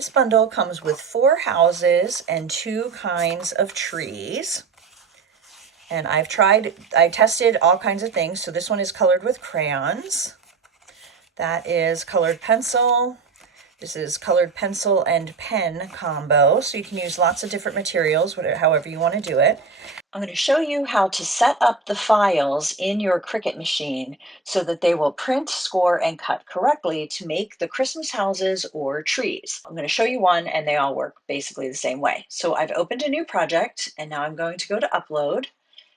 This bundle comes with 4 houses and 2 kinds of trees. And I tested all kinds of things. So this one is colored with crayons. That is colored pencil. This is colored pencil and pen combo. So you can use lots of different materials, however you want to do it. I'm going to show you how to set up the files in your Cricut machine so that they will print, score, and cut correctly to make the Christmas houses or trees. I'm going to show you one and they all work basically the same way. So I've opened a new project and now I'm going to go to upload,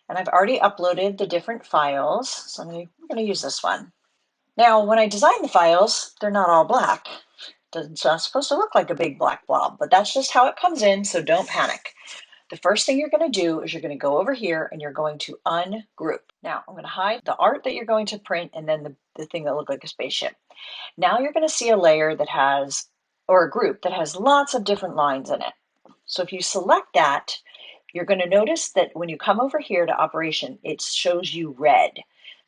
and I've already uploaded the different files. So I'm going to use this one. Now, when I design the files, they're not all black. It's not supposed to look like a big black blob, but that's just how it comes in, so don't panic. The first thing you're going to do is you're going to go over here and you're going to ungroup. Now, I'm going to hide the art that you're going to print and then the thing that looked like a spaceship. Now you're going to see a layer that has, or a group that has lots of different lines in it. So if you select that, you're going to notice that when you come over here to operation, it shows you red.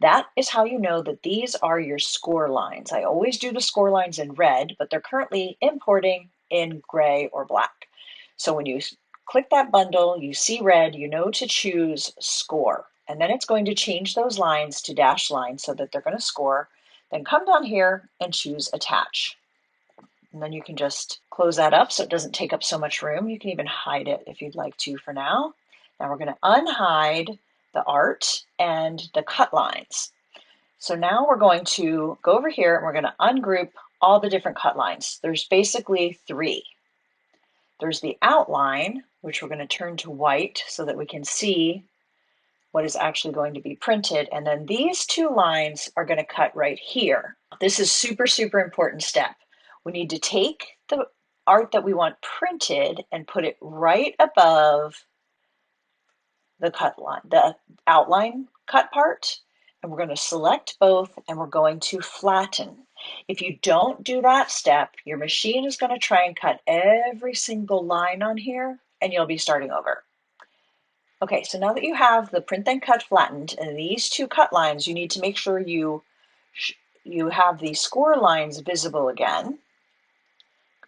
That is how you know that these are your score lines. I always do the score lines in red, but they're currently importing in gray or black. So when you click that bundle, you see red, you know to choose score. And then it's going to change those lines to dashed lines so that they're going to score. Then come down here and choose attach. And then you can just close that up so it doesn't take up so much room. You can even hide it if you'd like to for now. Now we're going to unhide the art and the cut lines. So now we're going to go over here and we're going to ungroup all the different cut lines. There's basically 3. There's the outline, which we're going to turn to white so that we can see what is actually going to be printed. And then these 2 lines are going to cut right here. This is super, super important step. We need to take the art that we want printed and put it right above the cut line, the outline cut part. And we're going to select both and we're going to flatten. If you don't do that step, your machine is going to try and cut every single line on here and you'll be starting over. Okay, so now that you have the print then cut flattened and these 2 cut lines, you need to make sure you have the score lines visible again.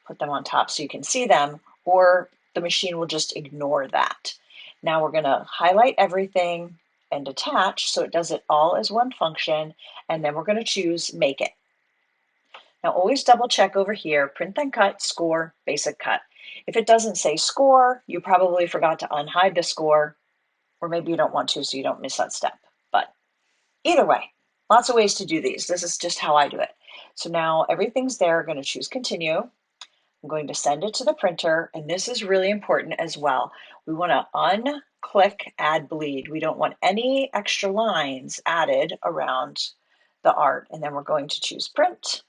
Put them on top so you can see them, or the machine will just ignore that. Now we're going to highlight everything and attach so it does it all as one function, and then we're going to choose make it. Now always double check over here, print then cut, score, basic cut. If it doesn't say score, you probably forgot to unhide the score, or maybe you don't want to so you don't miss that step. But either way, lots of ways to do these. This is just how I do it. So now everything's there. I'm going to choose continue. I'm going to send it to the printer, and this is really important as well. We want to unclick add bleed. We don't want any extra lines added around the art. And then we're going to choose print.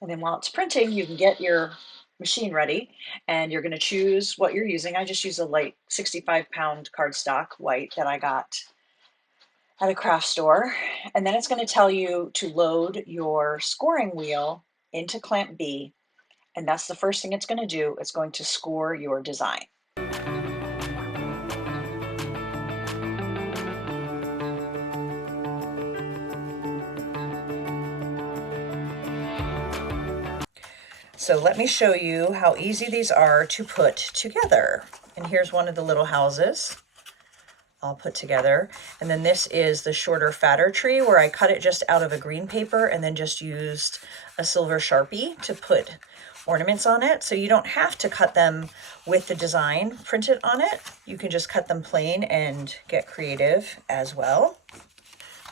And then while it's printing, you can get your machine ready and you're going to choose what you're using. I just use a light 65-pound cardstock white that I got at a craft store. And then it's going to tell you to load your scoring wheel into clamp B. And that's the first thing it's going to do. It's going to score your design. So let me show you how easy these are to put together. And here's one of the little houses all put together. And then this is the shorter, fatter tree where I cut it just out of a green paper and then just used a silver Sharpie to put ornaments on it. So you don't have to cut them with the design printed on it. You can just cut them plain and get creative as well.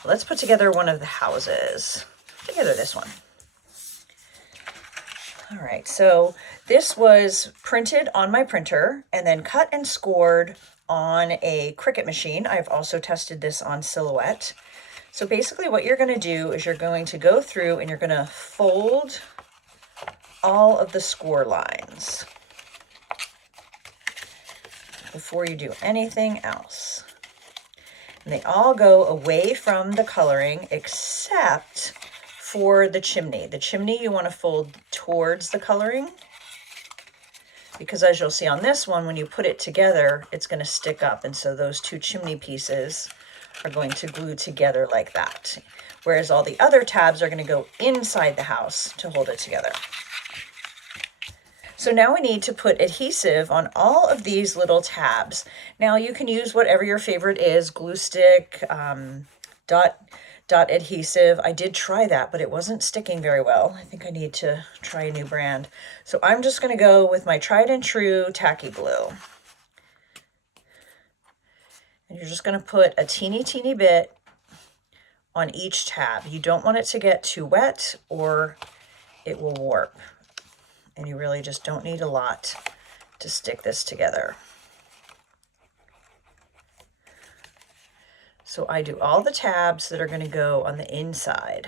Let's put together one of the houses. Put together this one. All right, so this was printed on my printer and then cut and scored on a Cricut machine. I've also tested this on Silhouette. So basically what you're going to do is you're going to go through and you're going to fold all of the score lines before you do anything else. And they all go away from the coloring except for the chimney. The chimney you want to fold towards the coloring because as you'll see on this one, when you put it together, it's going to stick up. And so those 2 chimney pieces are going to glue together like that. Whereas all the other tabs are going to go inside the house to hold it together. So now we need to put adhesive on all of these little tabs. Now you can use whatever your favorite is, glue stick, dot adhesive. I did try that, but it wasn't sticking very well. I think I need to try a new brand. So I'm just going to go with my tried and true tacky glue. And you're just going to put a teeny bit on each tab. You don't want it to get too wet or it will warp. And you really just don't need a lot to stick this together. So I do all the tabs that are going to go on the inside.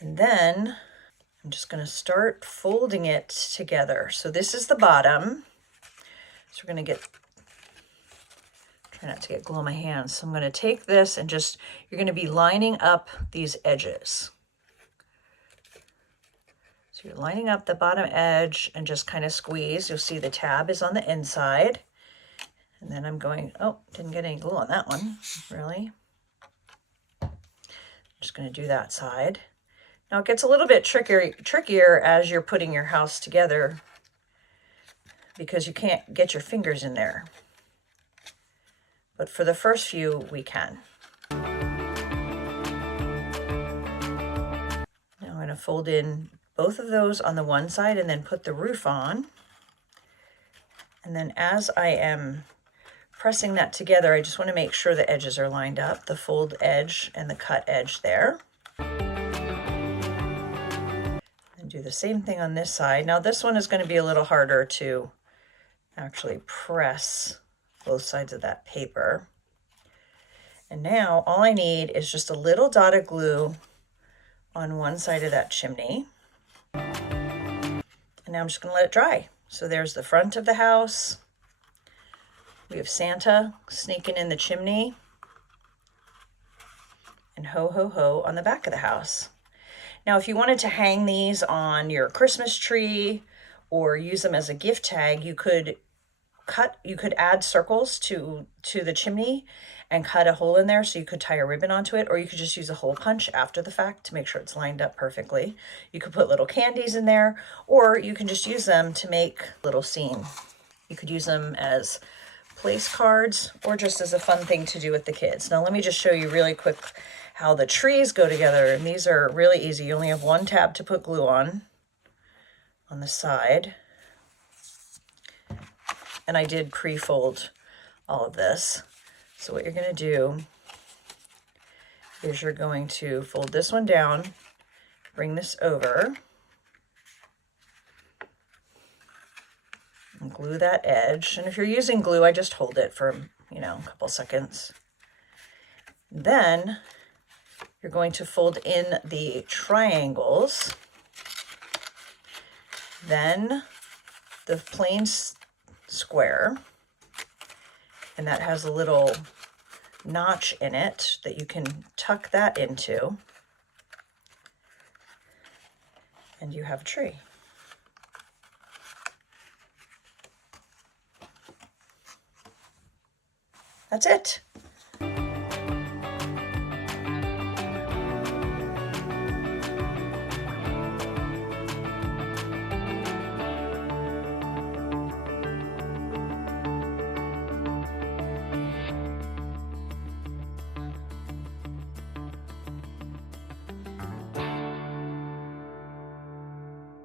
And then I'm just going to start folding it together. So this is the bottom. So we're going to try not to get glue on my hands. So I'm going to take this and you're going to be lining up these edges. So you're lining up the bottom edge and just kind of squeeze. You'll see the tab is on the inside. And then I'm going, oh, didn't get any glue on that one, really. I'm just going to do that side. Now it gets a little bit trickier as you're putting your house together because you can't get your fingers in there. But for the first few, we can. Now I'm going to fold in both of those on the one side and then put the roof on. And then as I am pressing that together, I just want to make sure the edges are lined up, the fold edge and the cut edge there. And do the same thing on this side. Now this one is going to be a little harder to actually press both sides of that paper. And now all I need is just a little dot of glue on one side of that chimney. And now I'm just going to let it dry. So there's the front of the house. We have Santa sneaking in the chimney. And ho, ho, ho on the back of the house. Now, if you wanted to hang these on your Christmas tree or use them as a gift tag, you could add circles to the chimney and cut a hole in there so you could tie a ribbon onto it, or you could just use a hole punch after the fact to make sure it's lined up perfectly. You could put little candies in there, or you can just use them to make a little scene. You could use them as place cards or just as a fun thing to do with the kids. Now let me just show you really quick how the trees go together, and these are really easy. You only have one tab to put glue on the side. And I did pre-fold all of this. So what you're going to do is you're going to fold this one down, bring this over, and glue that edge. And if you're using glue, I just hold it for, a couple seconds. Then you're going to fold in the triangles, then the plain square, and that has a little notch in it that you can tuck that into, and you have a tree. That's it.